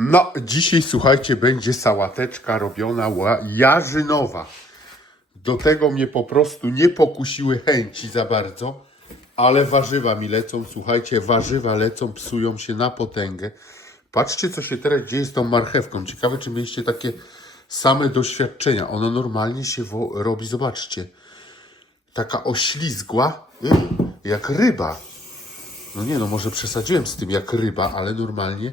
No, dzisiaj słuchajcie, będzie sałateczka robiona jarzynowa. Do tego mnie po prostu nie pokusiły chęci za bardzo, ale warzywa mi lecą, słuchajcie, warzywa lecą, psują się na potęgę. Patrzcie, co się teraz dzieje z tą marchewką. Ciekawe, czy mieliście takie same doświadczenia. Ona normalnie się robi, zobaczcie, taka oślizgła, y, jak ryba. No nie no, może przesadziłem z tym jak ryba, ale normalnie,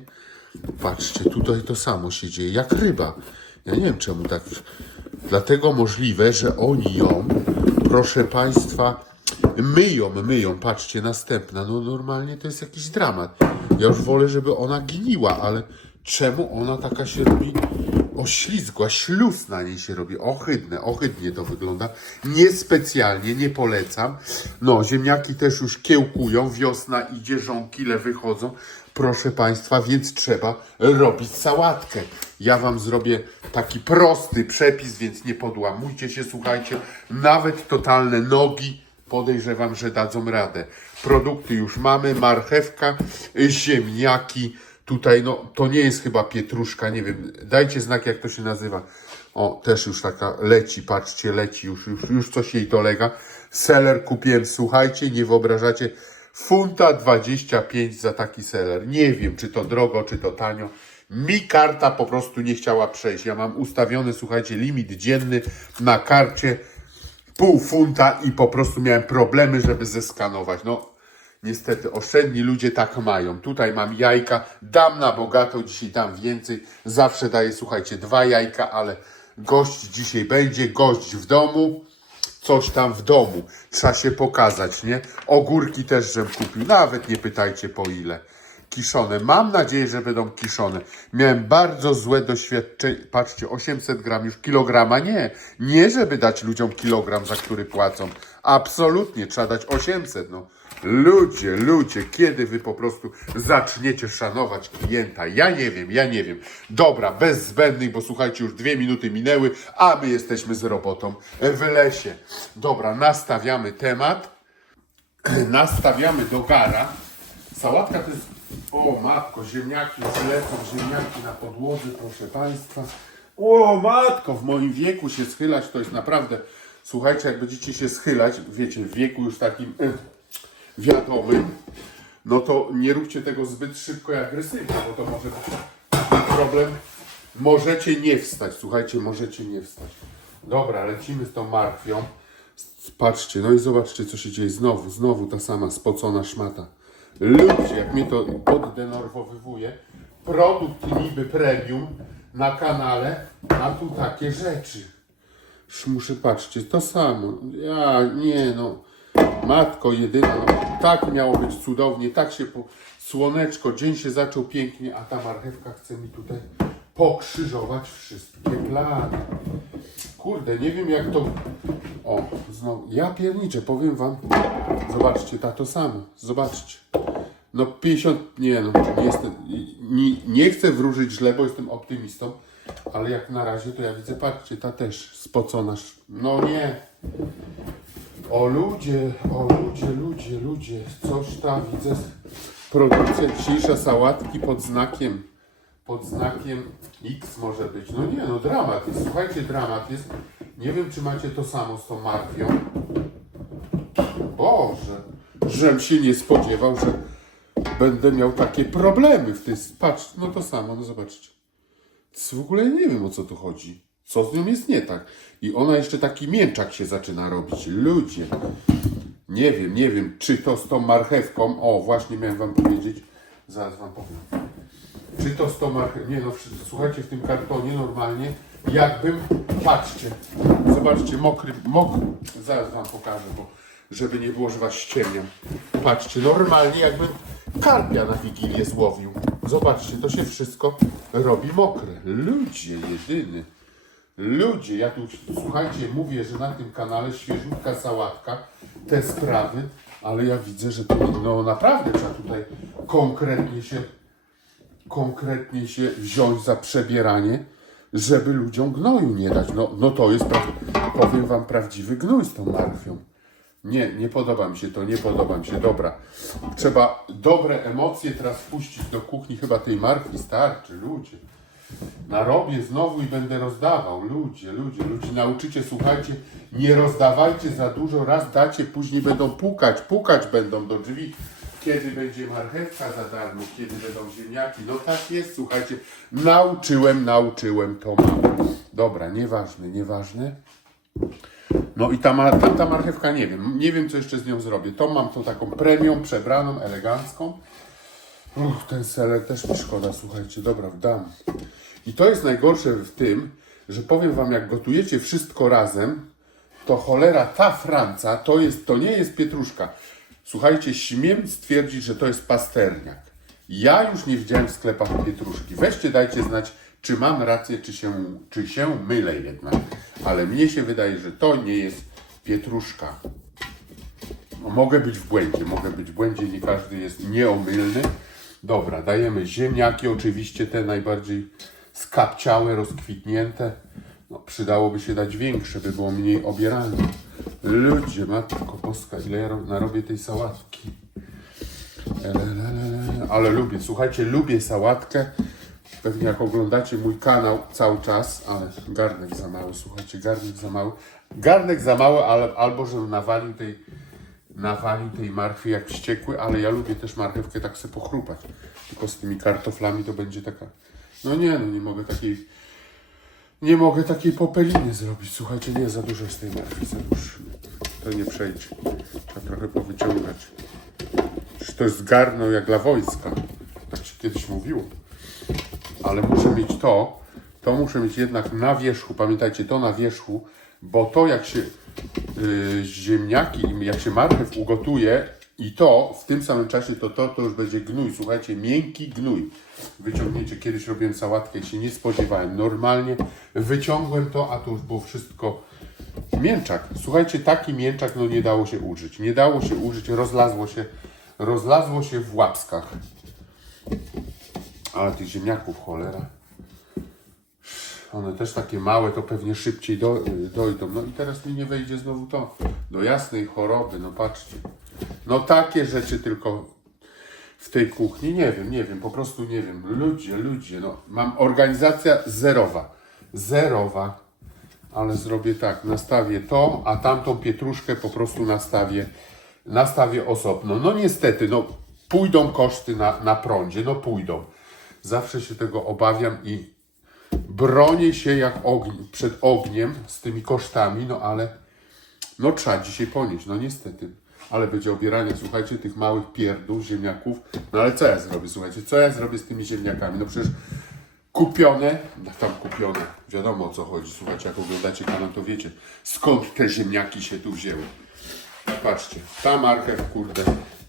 patrzcie, tutaj to samo się dzieje, jak ryba. Ja nie wiem czemu tak. Dlatego możliwe, że oni ją, proszę Państwa, myją, myją. Patrzcie, następna. No normalnie to jest jakiś dramat. Ja już wolę, żeby ona gniła, ale czemu ona taka się robi oślizgła, śluz na niej się robi. Ohydne, ohydnie to wygląda. Niespecjalnie, nie polecam. No, ziemniaki też już kiełkują, wiosna idzie, żonkile wychodzą. Proszę Państwa, więc trzeba robić sałatkę. Ja Wam zrobię taki prosty przepis, więc nie podłamujcie się, słuchajcie. Nawet totalne nogi podejrzewam, że dadzą radę. Produkty już mamy, marchewka, ziemniaki. Tutaj, no, to nie jest chyba pietruszka, nie wiem. Dajcie znak, jak to się nazywa. O, też już taka leci, patrzcie, leci, już, już, już coś jej dolega. Seler kupiłem, słuchajcie, nie wyobrażacie, funta 25 za taki seler. Nie wiem, czy to drogo, czy to tanio. Mi karta po prostu nie chciała przejść. Ja mam ustawiony, słuchajcie, limit dzienny na karcie pół funta i po prostu miałem problemy, żeby zeskanować. No, niestety, oszczędni ludzie tak mają. Tutaj mam jajka, dam na bogato, dzisiaj dam więcej. Zawsze daję, słuchajcie, dwa jajka, ale gość dzisiaj będzie, gość w domu, coś tam w domu. Trzeba się pokazać, nie? Ogórki też, żem kupił, nawet nie pytajcie po ile. Kiszone. Mam nadzieję, że będą kiszone. Miałem bardzo złe doświadczenie. Patrzcie, 800 gram już kilograma. Nie, nie żeby dać ludziom kilogram, za który płacą. Absolutnie, trzeba dać 800. No. Ludzie, ludzie, kiedy wy po prostu zaczniecie szanować klienta? Ja nie wiem, ja nie wiem. Dobra, bez zbędnych, bo słuchajcie, już dwie minuty minęły, a my jesteśmy z robotą w lesie. Dobra, nastawiamy temat nastawiamy do gara. Sałatka to jest, o matko, ziemniaki już lecą, ziemniaki na podłodze, proszę Państwa. O matko, w moim wieku się schylać to jest naprawdę, słuchajcie, jak będziecie się schylać, wiecie, w wieku już takim wiadomym, no to nie róbcie tego zbyt szybko i agresywnie, bo to może być problem. Możecie nie wstać, słuchajcie, możecie nie wstać. Dobra, lecimy z tą martwią. Patrzcie, no i zobaczcie, co się dzieje. Znowu, znowu ta sama spocona szmata. Ludzie, jak mnie to poddenerwowywuje. Produkt niby premium na kanale, a tu takie rzeczy. Muszę, patrzcie, to samo. Ja, nie no. Matko jedyna, tak miało być cudownie, tak się po... Słoneczko, dzień się zaczął pięknie, a ta marchewka chce mi tutaj pokrzyżować wszystkie plany. Kurde, nie wiem jak to... O, znowu, ja pierniczę, powiem wam. Zobaczcie, ta to samo, zobaczcie. No 50, nie no, nie, jestem, nie, nie chcę wróżyć źle, bo jestem optymistą, ale jak na razie to ja widzę, patrzcie, ta też spocona. No nie. O ludzie, o ludzie, ludzie, ludzie, coś tam widzę. Produkcja dzisiejsza sałatki pod znakiem, pod znakiem X może być. No nie, no dramat jest, słuchajcie, dramat jest. Nie wiem, czy macie to samo z tą martwią. Boże, żem się nie spodziewał, że będę miał takie problemy w tej... Patrz, no to samo, no zobaczcie. W ogóle nie wiem, o co tu chodzi. Co z nią jest nie tak. I ona jeszcze taki mięczak się zaczyna robić. Ludzie. Nie wiem, nie wiem, czy to z tą marchewką. O, właśnie miałem wam powiedzieć. Zaraz wam powiem. Czy to z tą marchewką. Nie no, słuchajcie, w tym kartonie normalnie, jakbym. Patrzcie. Zobaczcie, mokry, mokry. Zaraz wam pokażę, bo żeby nie było, że was ściemniam. Patrzcie, normalnie jakbym karpia na Wigilię złowił. Zobaczcie, to się wszystko robi mokre. Ludzie, jedyny. Ludzie, ja tu słuchajcie, mówię, że na tym kanale świeżutka sałatka, te sprawy, ale ja widzę, że to no naprawdę trzeba tutaj konkretnie się konkretnie się wziąć za przebieranie, żeby ludziom gnoju nie dać. No, no to jest, powiem wam, prawdziwy gnój z tą martwią. Nie, nie podoba mi się to, nie podoba mi się. Dobra. Trzeba dobre emocje teraz wpuścić do kuchni. Chyba tej marki starczy, ludzie. Narobię znowu i będę rozdawał. Ludzie, ludzie, ludzie. Nauczycie, słuchajcie, nie rozdawajcie za dużo. Raz dacie, później będą pukać, pukać będą do drzwi. Kiedy będzie marchewka za darmo, kiedy będą ziemniaki. No tak jest, słuchajcie. Nauczyłem, nauczyłem, to mam. Dobra, nieważne, nieważne. No i ta, tamta marchewka nie wiem. Nie wiem, co jeszcze z nią zrobię. To mam tą taką premium, przebraną, elegancką. Uch, ten seler też mi szkoda, słuchajcie. Dobra, dam. I to jest najgorsze w tym, że powiem wam, jak gotujecie wszystko razem, to cholera ta franca to, jest, to nie jest pietruszka. Słuchajcie, śmiem stwierdzić, że to jest pasterniak. Ja już nie widziałem w sklepach pietruszki. Weźcie, dajcie znać, czy mam rację, czy się, czy się mylę jednak. Ale mnie się wydaje, że to nie jest pietruszka. Mogę być w błędzie, mogę być w błędzie, nie każdy jest nieomylny. Dobra, dajemy ziemniaki, oczywiście te najbardziej skapciałe, rozkwitnięte. No, przydałoby się dać większe, by było mniej obierane. Ludzie, matko boska, ile ja ro- narobię tej sałatki. Elelelele. Ale lubię, słuchajcie, lubię sałatkę. Pewnie jak oglądacie mój kanał cały czas, ale garnek za mały, słuchajcie, garnek za mały. Garnek za mały, ale albo że nawalił tej, nawalił tej marchwi jak wściekły, ale ja lubię też marchewkę tak sobie pochrupać. Tylko z tymi kartoflami to będzie taka. No nie, no nie mogę takiej. Nie mogę takiej popeliny zrobić. Słuchajcie, nie za dużo z tej marchwi, za dużo. To nie przejdzie. Trzeba trochę powyciągać. Przecież to jest garno jak dla wojska. Tak się kiedyś mówiło. Ale muszę mieć to, to muszę mieć jednak na wierzchu. Pamiętajcie, to na wierzchu, bo to jak się ziemniaki, jak się marchew ugotuje i to w tym samym czasie, to to, to już będzie gnój. Słuchajcie, miękki gnój. Wyciągniecie, kiedyś robiłem sałatkę się nie spodziewałem. Normalnie wyciągłem to, a to już było wszystko Mięczak. Słuchajcie, taki mięczak no nie dało się użyć. Nie dało się użyć, rozlazło się, rozlazło się w łapskach. Ale tych ziemniaków cholera. One też takie małe, to pewnie szybciej do, dojdą. No i teraz mi nie wejdzie znowu to. Do jasnej choroby, no patrzcie. No takie rzeczy tylko w tej kuchni, nie wiem, nie wiem, po prostu nie wiem. Ludzie, ludzie, no mam organizacja zerowa. Zerowa ale zrobię tak, nastawię to, a tamtą pietruszkę po prostu nastawię, nastawię osobno. No niestety, no pójdą koszty na, na prądzie, no pójdą. Zawsze się tego obawiam i bronię się jak ogń, przed ogniem z tymi kosztami, no ale no trzeba dzisiaj ponieść, no niestety. Ale będzie obieranie, słuchajcie, tych małych pierdół, ziemniaków. No ale co ja zrobię, słuchajcie, co ja zrobię z tymi ziemniakami? No przecież kupione, no tam kupione, wiadomo o co chodzi. Słuchajcie, jak oglądacie kanał, to wiecie skąd te ziemniaki się tu wzięły. Patrzcie, ta marchew, kurde,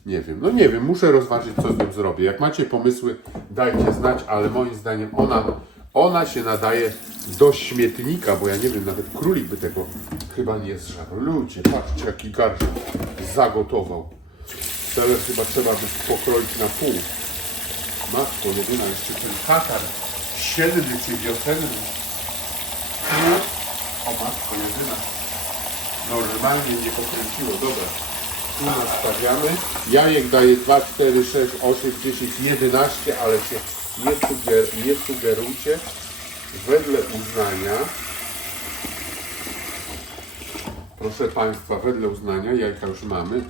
nie wiem, no nie wiem, muszę rozważyć, co z nią zrobię. Jak macie pomysły, dajcie znać, ale moim zdaniem ona, ona się nadaje do śmietnika, bo ja nie wiem, nawet królik by tego chyba nie zżarł. Ludzie, patrzcie, jaki garnek zagotował. Seler chyba trzeba by pokroić na pół. Matko jedyna, jeszcze ten katar siedmy czy wiosenny. O matko jedyna. Normalnie mnie pokręciło, dobra. Tu nastawiamy. Jajek daje 2, 4, 6, 8, 10, 11, ale się nie, suger, nie sugerujcie. Wedle uznania, proszę Państwa, wedle uznania, jajka już mamy.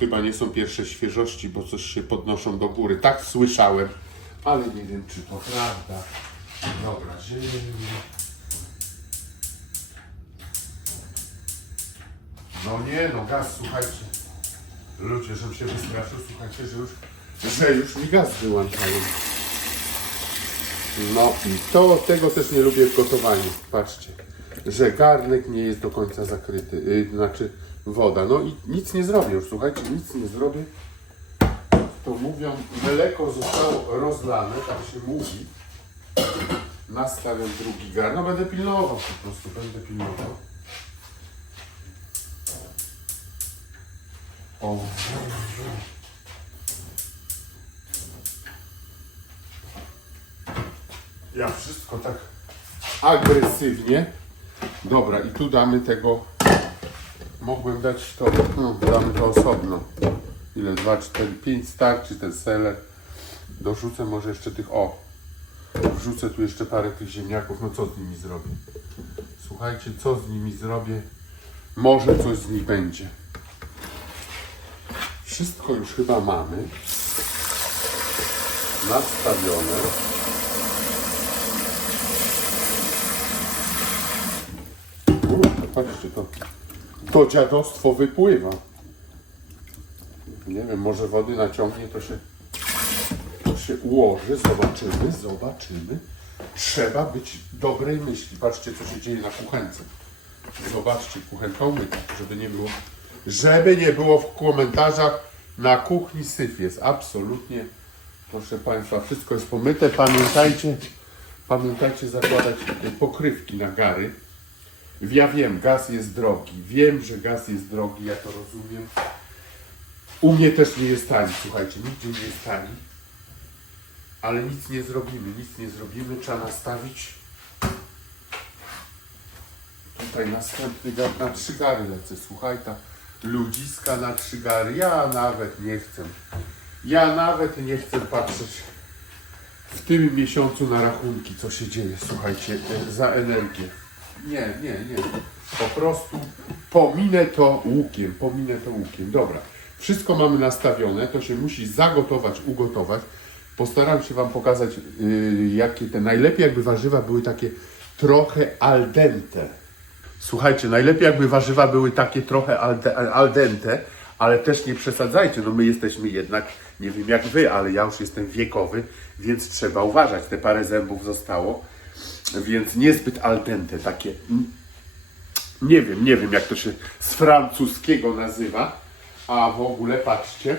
Chyba nie są pierwsze świeżości, bo coś się podnoszą do góry. Tak słyszałem, ale nie wiem, czy to prawda. Dobra, ziemia. No nie, no gaz, słuchajcie. Ludzie, żebym się wystraszył, słuchajcie, że już, że już mi gaz wyłączają. No i to, tego też nie lubię w gotowaniu. Patrzcie, że garnek nie jest do końca zakryty, yy, znaczy woda. No i nic nie zrobię już, słuchajcie, nic nie zrobię. To mówią, mleko zostało rozlane, tak się mówi. Nastawiam drugi garnek. No będę pilnował po prostu, będę pilnował. O. Ja wszystko tak agresywnie. Dobra, i tu damy tego Mogłem dać to, no, damy to osobno. Ile? 2, 4, 5 starczy ten seler. Dorzucę może jeszcze tych, o. Wrzucę tu jeszcze parę tych ziemniaków. No co z nimi zrobię? Słuchajcie, co z nimi zrobię? Może coś z nich będzie. Wszystko już chyba mamy. Nastawione. Kurde, patrzcie to. To dziadostwo wypływa. Nie wiem, może wody naciągnie, to się, to się ułoży. Zobaczymy, zobaczymy. Trzeba być dobrej myśli. Patrzcie, co się dzieje na kuchence. Zobaczcie, kuchenka żeby nie było, żeby nie było w komentarzach na kuchni syf jest. Absolutnie, proszę Państwa, wszystko jest pomyte. Pamiętajcie, pamiętajcie zakładać pokrywki na gary. Ja wiem, gaz jest drogi. Wiem, że gaz jest drogi, ja to rozumiem. U mnie też nie jest tani, słuchajcie, nigdzie nie jest tani. Ale nic nie zrobimy, nic nie zrobimy. Trzeba nastawić. Tutaj następny gad na trzy gary lecę. Słuchaj, ta ludziska na trzy gary. Ja nawet nie chcę. Ja nawet nie chcę patrzeć w tym miesiącu na rachunki, co się dzieje, słuchajcie, e, za energię. Nie, nie, nie. Po prostu pominę to łukiem, pominę to łukiem. Dobra, wszystko mamy nastawione, to się musi zagotować, ugotować. Postaram się Wam pokazać, yy, jakie te najlepiej jakby warzywa były takie trochę al dente. Słuchajcie, najlepiej jakby warzywa były takie trochę al, al dente, ale też nie przesadzajcie, no my jesteśmy jednak, nie wiem jak Wy, ale ja już jestem wiekowy, więc trzeba uważać, te parę zębów zostało, więc niezbyt al dente, takie, nie wiem, nie wiem jak to się z francuskiego nazywa, a w ogóle patrzcie,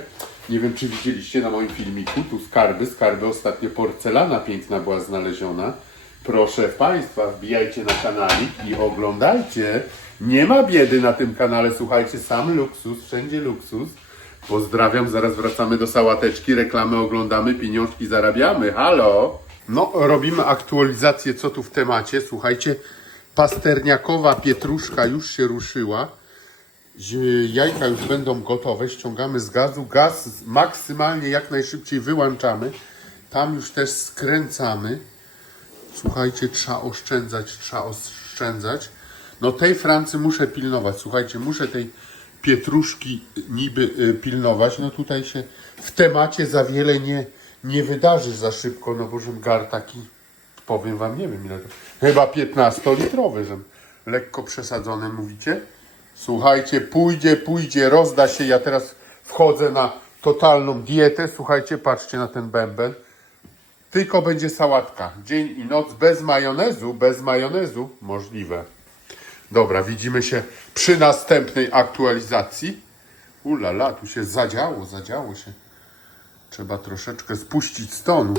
nie wiem czy widzieliście na moim filmiku, tu skarby, skarby, ostatnio porcelana piękna była znaleziona. Proszę Państwa, wbijajcie na kanalik i oglądajcie. Nie ma biedy na tym kanale, słuchajcie, sam luksus, wszędzie luksus. Pozdrawiam, zaraz wracamy do sałateczki, reklamy oglądamy, pieniążki zarabiamy, halo! No, robimy aktualizację, co tu w temacie, słuchajcie, pasterniakowa pietruszka już się ruszyła. Jajka już będą gotowe, ściągamy z gazu. Gaz maksymalnie jak najszybciej wyłączamy. Tam już też skręcamy. Słuchajcie, trzeba oszczędzać, trzeba oszczędzać. No tej Francy muszę pilnować. Słuchajcie, muszę tej pietruszki niby y, pilnować. No tutaj się w temacie za wiele nie, nie wydarzy za szybko, no bo żem gar taki, powiem wam, nie wiem ile to, chyba 15-litrowy, żem lekko przesadzony, mówicie? Słuchajcie, pójdzie, pójdzie, rozda się. Ja teraz wchodzę na totalną dietę. Słuchajcie, patrzcie na ten bęben. Tylko będzie sałatka. Dzień i noc bez majonezu, bez majonezu możliwe. Dobra, widzimy się przy następnej aktualizacji. Ulala, tu się zadziało, zadziało się. Trzeba troszeczkę spuścić stonu.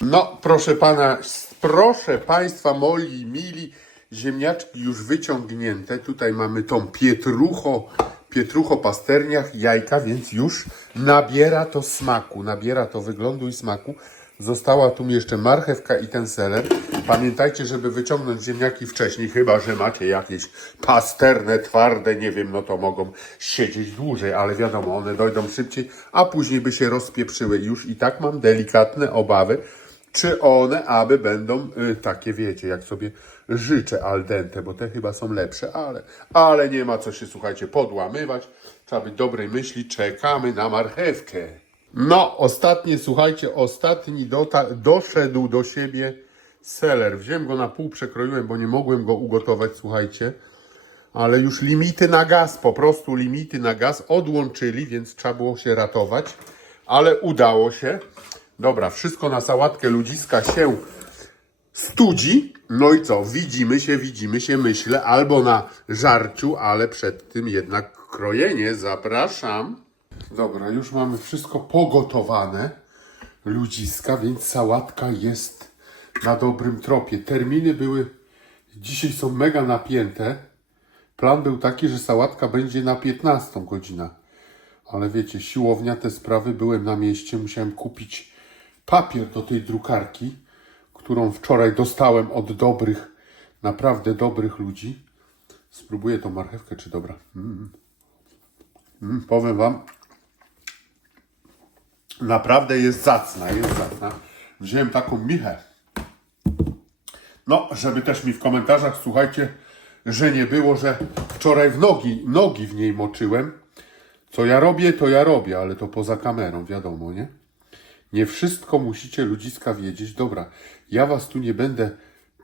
No, proszę pana, proszę państwa, moi mili, ziemniaczki już wyciągnięte. Tutaj mamy tą pietrucho, pietrucho pasterniach, jajka, więc już nabiera to smaku, nabiera to wyglądu i smaku. Została tu jeszcze marchewka i ten seler. Pamiętajcie, żeby wyciągnąć ziemniaki wcześniej, chyba że macie jakieś pasterne, twarde, nie wiem, no to mogą siedzieć dłużej, ale wiadomo, one dojdą szybciej, a później by się rozpieprzyły. Już i tak mam delikatne obawy, czy one aby będą y, takie, wiecie, jak sobie życzę al dente, bo te chyba są lepsze, ale, ale nie ma co się, słuchajcie, podłamywać. Trzeba być dobrej myśli, czekamy na marchewkę. No, ostatnie, słuchajcie, ostatni dota, doszedł do siebie seler. Wziąłem go na pół, przekroiłem, bo nie mogłem go ugotować, słuchajcie. Ale już limity na gaz, po prostu limity na gaz odłączyli, więc trzeba było się ratować. Ale udało się. Dobra, wszystko na sałatkę ludziska się studzi. No i co? Widzimy się, widzimy się, myślę, albo na żarciu, ale przed tym jednak krojenie. Zapraszam. Dobra, już mamy wszystko pogotowane. Ludziska, więc sałatka jest na dobrym tropie. Terminy były, dzisiaj są mega napięte. Plan był taki, że sałatka będzie na 15 godzinę. Ale wiecie, siłownia, te sprawy, byłem na mieście, musiałem kupić papier do tej drukarki, którą wczoraj dostałem od dobrych, naprawdę dobrych ludzi. Spróbuję tą marchewkę, czy dobra. Mm. Mm, powiem Wam, naprawdę jest zacna, jest zacna. Wziąłem taką michę. No, żeby też mi w komentarzach, słuchajcie, że nie było, że wczoraj w nogi, nogi w niej moczyłem. Co ja robię, to ja robię, ale to poza kamerą, wiadomo, nie? Nie wszystko musicie ludziska wiedzieć. Dobra, ja was tu nie będę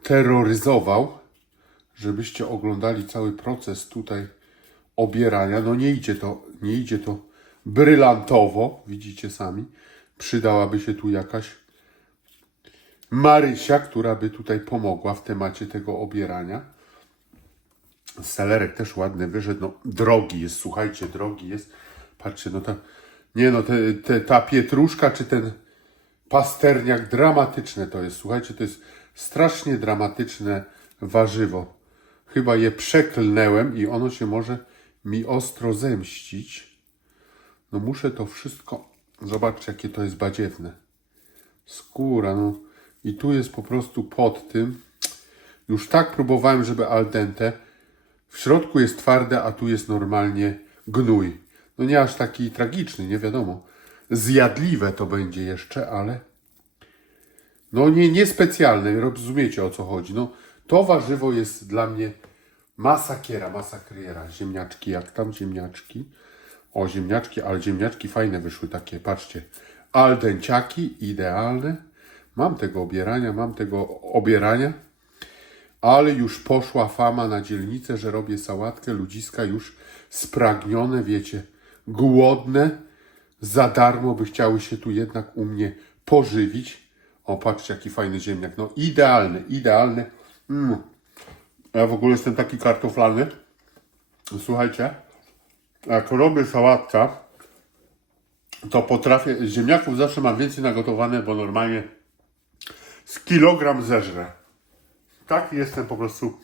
terroryzował, żebyście oglądali cały proces tutaj obierania. No nie idzie to, nie idzie to brylantowo, widzicie sami. Przydałaby się tu jakaś Marysia, która by tutaj pomogła w temacie tego obierania. Selerek też ładny wyszedł, no drogi jest, słuchajcie, drogi jest. Patrzcie, no ta, nie no, te, te, ta pietruszka czy ten pasterniak dramatyczne to jest, słuchajcie, to jest strasznie dramatyczne warzywo. Chyba je przeklnęłem i ono się może mi ostro zemścić. No muszę to wszystko, zobaczcie jakie to jest badziewne. Skóra, no i tu jest po prostu pod tym. Już tak próbowałem, żeby al dente. W środku jest twarde, a tu jest normalnie gnój. No nie aż taki tragiczny, nie wiadomo. Zjadliwe to będzie jeszcze, ale no nie, niespecjalne, rozumiecie o co chodzi. No to warzywo jest dla mnie masakiera, masakriera. Ziemniaczki, jak tam ziemniaczki? O, ziemniaczki, ale ziemniaczki fajne wyszły takie, patrzcie. Aldenciaki, idealne. Mam tego obierania, mam tego obierania ale już poszła fama na dzielnicę, że robię sałatkę, ludziska już spragnione, wiecie, głodne, za darmo by chciały się tu jednak u mnie pożywić. O, patrzcie, jaki fajny ziemniak, no idealny, idealny. Mm. Ja w ogóle jestem taki kartoflany. Słuchajcie, jak robię sałatkę, to potrafię, ziemniaków zawsze mam więcej nagotowane, bo normalnie z kilogram zeżrę. Taki jestem po prostu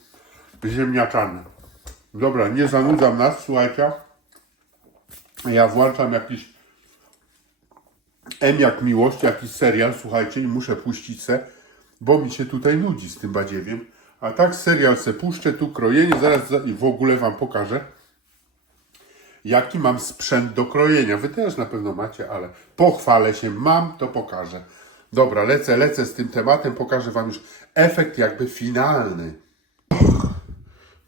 ziemniaczany. Dobra, nie zanudzam nas, słuchajcie. Ja włączam jakiś M jak miłość, jakiś serial, słuchajcie, i muszę puścić se, bo mi się tutaj nudzi z tym badziewiem. A tak serial se puszczę, tu krojenie, zaraz za- i w ogóle wam pokażę, jaki mam sprzęt do krojenia. Wy też na pewno macie, ale pochwalę się, mam, to pokażę. Dobra, lecę, lecę z tym tematem, pokażę wam już efekt jakby finalny.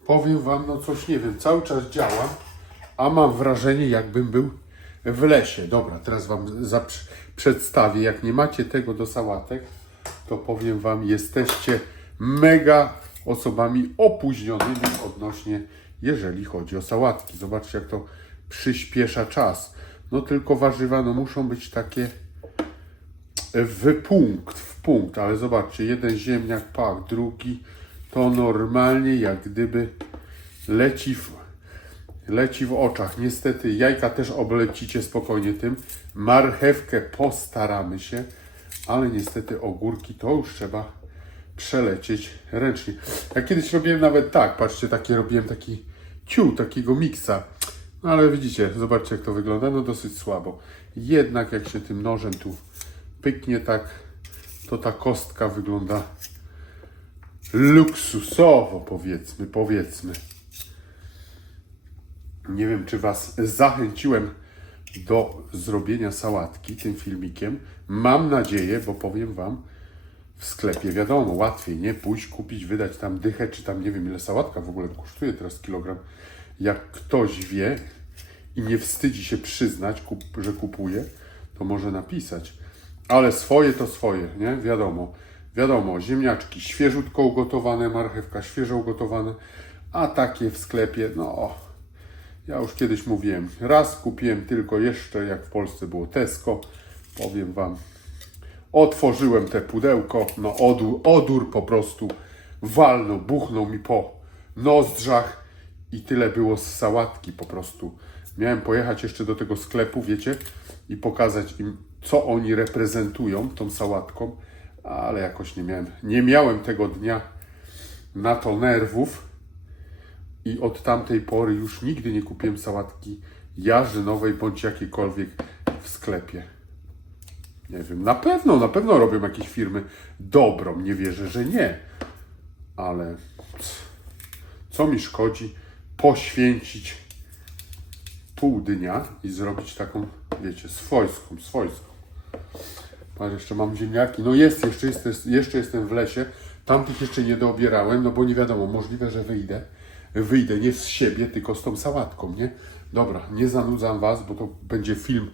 Powiem wam, no coś nie wiem, cały czas działam, a mam wrażenie, jakbym był w lesie. Dobra, teraz wam przedstawię. Jak nie macie tego do sałatek, to powiem wam, jesteście mega osobami opóźnionymi odnośnie, jeżeli chodzi o sałatki. Zobaczcie, jak to przyspiesza czas. No tylko warzywa, no muszą być takie w punkt, w punkt, ale zobaczcie, jeden ziemniak, pak, drugi, to normalnie jak gdyby leci w, leci w oczach. Niestety jajka też oblecicie spokojnie tym, marchewkę postaramy się, ale niestety ogórki to już trzeba przelecieć ręcznie. Ja kiedyś robiłem nawet tak, patrzcie, takie robiłem taki ciu, takiego miksa. No ale widzicie, zobaczcie jak to wygląda, no dosyć słabo. Jednak jak się tym nożem tu pyknie tak, to ta kostka wygląda luksusowo, powiedzmy, powiedzmy. Nie wiem, czy Was zachęciłem do zrobienia sałatki tym filmikiem. Mam nadzieję, bo powiem Wam, w sklepie wiadomo, łatwiej, nie? Pójść, kupić, wydać tam dychę, czy tam nie wiem ile sałatka w ogóle kosztuje teraz kilogram. Jak ktoś wie i nie wstydzi się przyznać, że kupuje, to może napisać. Ale swoje to swoje, nie? Wiadomo. Wiadomo, ziemniaczki świeżutko ugotowane, marchewka świeżo ugotowane, a takie w sklepie, no... Ja już kiedyś mówiłem, raz kupiłem tylko jeszcze, jak w Polsce było Tesco, powiem Wam, otworzyłem te pudełko, no odór, odór po prostu walnął, buchnął mi po nozdrzach i tyle było z sałatki po prostu. Miałem pojechać jeszcze do tego sklepu, wiecie, i pokazać im, co oni reprezentują tą sałatką, ale jakoś nie miałem, nie miałem tego dnia na to nerwów i od tamtej pory już nigdy nie kupiłem sałatki jarzynowej bądź jakiejkolwiek w sklepie. Nie wiem, na pewno, na pewno robią jakieś firmy dobrą, nie wierzę, że nie. Ale co mi szkodzi poświęcić pół dnia i zrobić taką, wiecie, swojską, swojską. Ale jeszcze mam ziemniaki. No jest, jeszcze, jest, jeszcze jestem w lesie. Tamtych jeszcze nie doobierałem, no bo nie wiadomo, możliwe, że wyjdę. Wyjdę nie z siebie, tylko z tą sałatką, nie? Dobra, nie zanudzam Was, bo to będzie film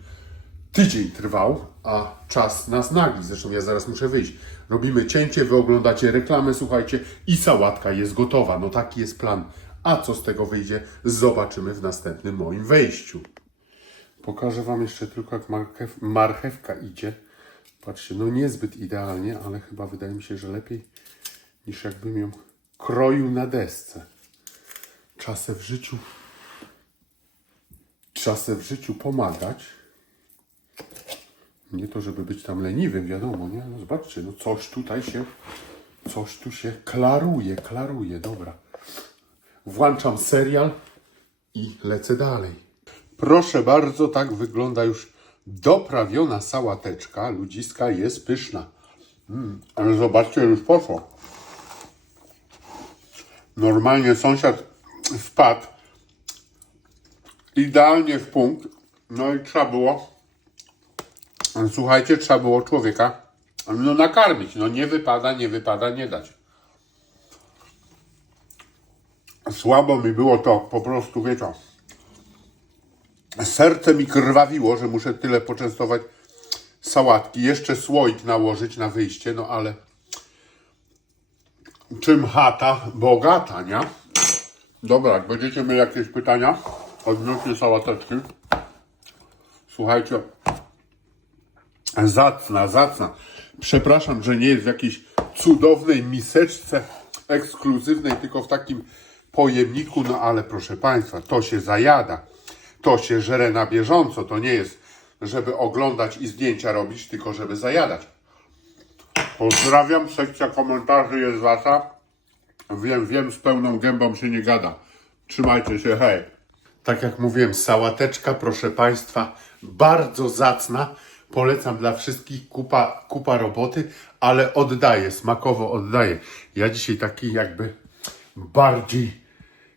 tydzień trwał, a czas nas nagli. Zresztą ja zaraz muszę wyjść. Robimy cięcie, wy oglądacie reklamę, słuchajcie, i sałatka jest gotowa. No taki jest plan. A co z tego wyjdzie, zobaczymy w następnym moim wejściu. Pokażę Wam jeszcze tylko, jak marchew, marchewka idzie. Patrzcie, no niezbyt idealnie, ale chyba wydaje mi się, że lepiej niż jakbym ją kroił na desce. Czasem w życiu czasem w życiu pomagać. Nie to, żeby być tam leniwym, wiadomo, nie? No zobaczcie, no coś tutaj się, coś tu się klaruje, klaruje, dobra. Włączam serial i lecę dalej. Proszę bardzo, tak wygląda już doprawiona sałateczka. Ludziska jest pyszna. Mm, ale zobaczcie, już poszło. Normalnie sąsiad wpadł idealnie w punkt. No i trzeba było, słuchajcie, trzeba było człowieka no nakarmić. No nie wypada, nie wypada, nie dać. Słabo mi było to, po prostu, wiecie, serce mi krwawiło, że muszę tyle poczęstować sałatki. Jeszcze słoik nałożyć na wyjście, no ale czym chata, bogata, nie? Dobra, jak będziecie mieli jakieś pytania odnośnie sałateczki, słuchajcie, zacna, zacna. Przepraszam, że nie jest w jakiejś cudownej miseczce ekskluzywnej, tylko w takim pojemniku, no ale proszę Państwa, to się zajada, to się żere na bieżąco, to nie jest, żeby oglądać i zdjęcia robić, tylko żeby zajadać. Pozdrawiam, sekcja komentarzy jest wasza. Wiem, wiem, z pełną gębą się nie gada. Trzymajcie się, hej. Tak jak mówiłem, sałateczka, proszę Państwa, bardzo zacna. Polecam dla wszystkich, kupa, kupa roboty, ale oddaję, smakowo oddaję. Ja dzisiaj taki jakby bardziej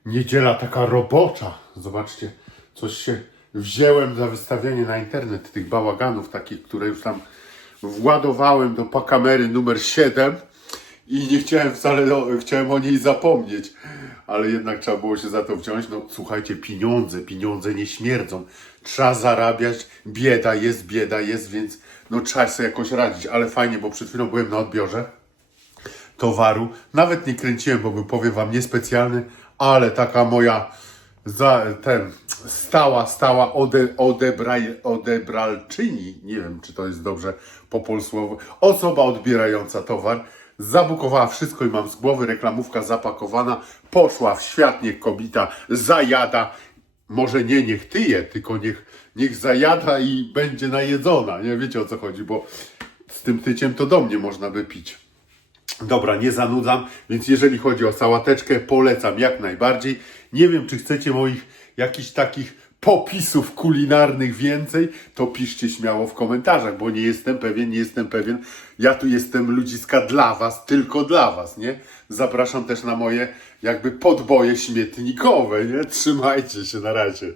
niedziela taka robocza. Zobaczcie, coś się wzięłem za wystawianie na internet tych bałaganów takich, które już tam władowałem do pakamery numer 7 i nie chciałem wcale, o, chciałem o niej zapomnieć, ale jednak trzeba było się za to wziąć. No słuchajcie, pieniądze, pieniądze nie śmierdzą. Trzeba zarabiać, bieda jest, bieda jest, więc no trzeba sobie jakoś radzić, ale fajnie, bo przed chwilą byłem na odbiorze towaru. Nawet nie kręciłem, bo był, powiem wam, niespecjalny, ale taka moja za, ten stała, stała ode, odebraj, odebralczyni, nie wiem czy to jest dobrze po polsku, osoba odbierająca towar, zabukowała wszystko i mam z głowy. Reklamówka zapakowana, poszła w świat, niech kobita zajada, może nie niech tyje, tylko niech, niech zajada i będzie najedzona, nie wiecie o co chodzi, bo z tym tyciem to do mnie można by pić. Dobra, nie zanudzam, więc jeżeli chodzi o sałateczkę, polecam jak najbardziej. Nie wiem, czy chcecie moich jakichś takich popisów kulinarnych więcej, to piszcie śmiało w komentarzach, bo nie jestem pewien, nie jestem pewien. Ja tu jestem ludziska dla Was, tylko dla Was, nie? Zapraszam też na moje jakby podboje śmietnikowe, nie? Trzymajcie się, na razie.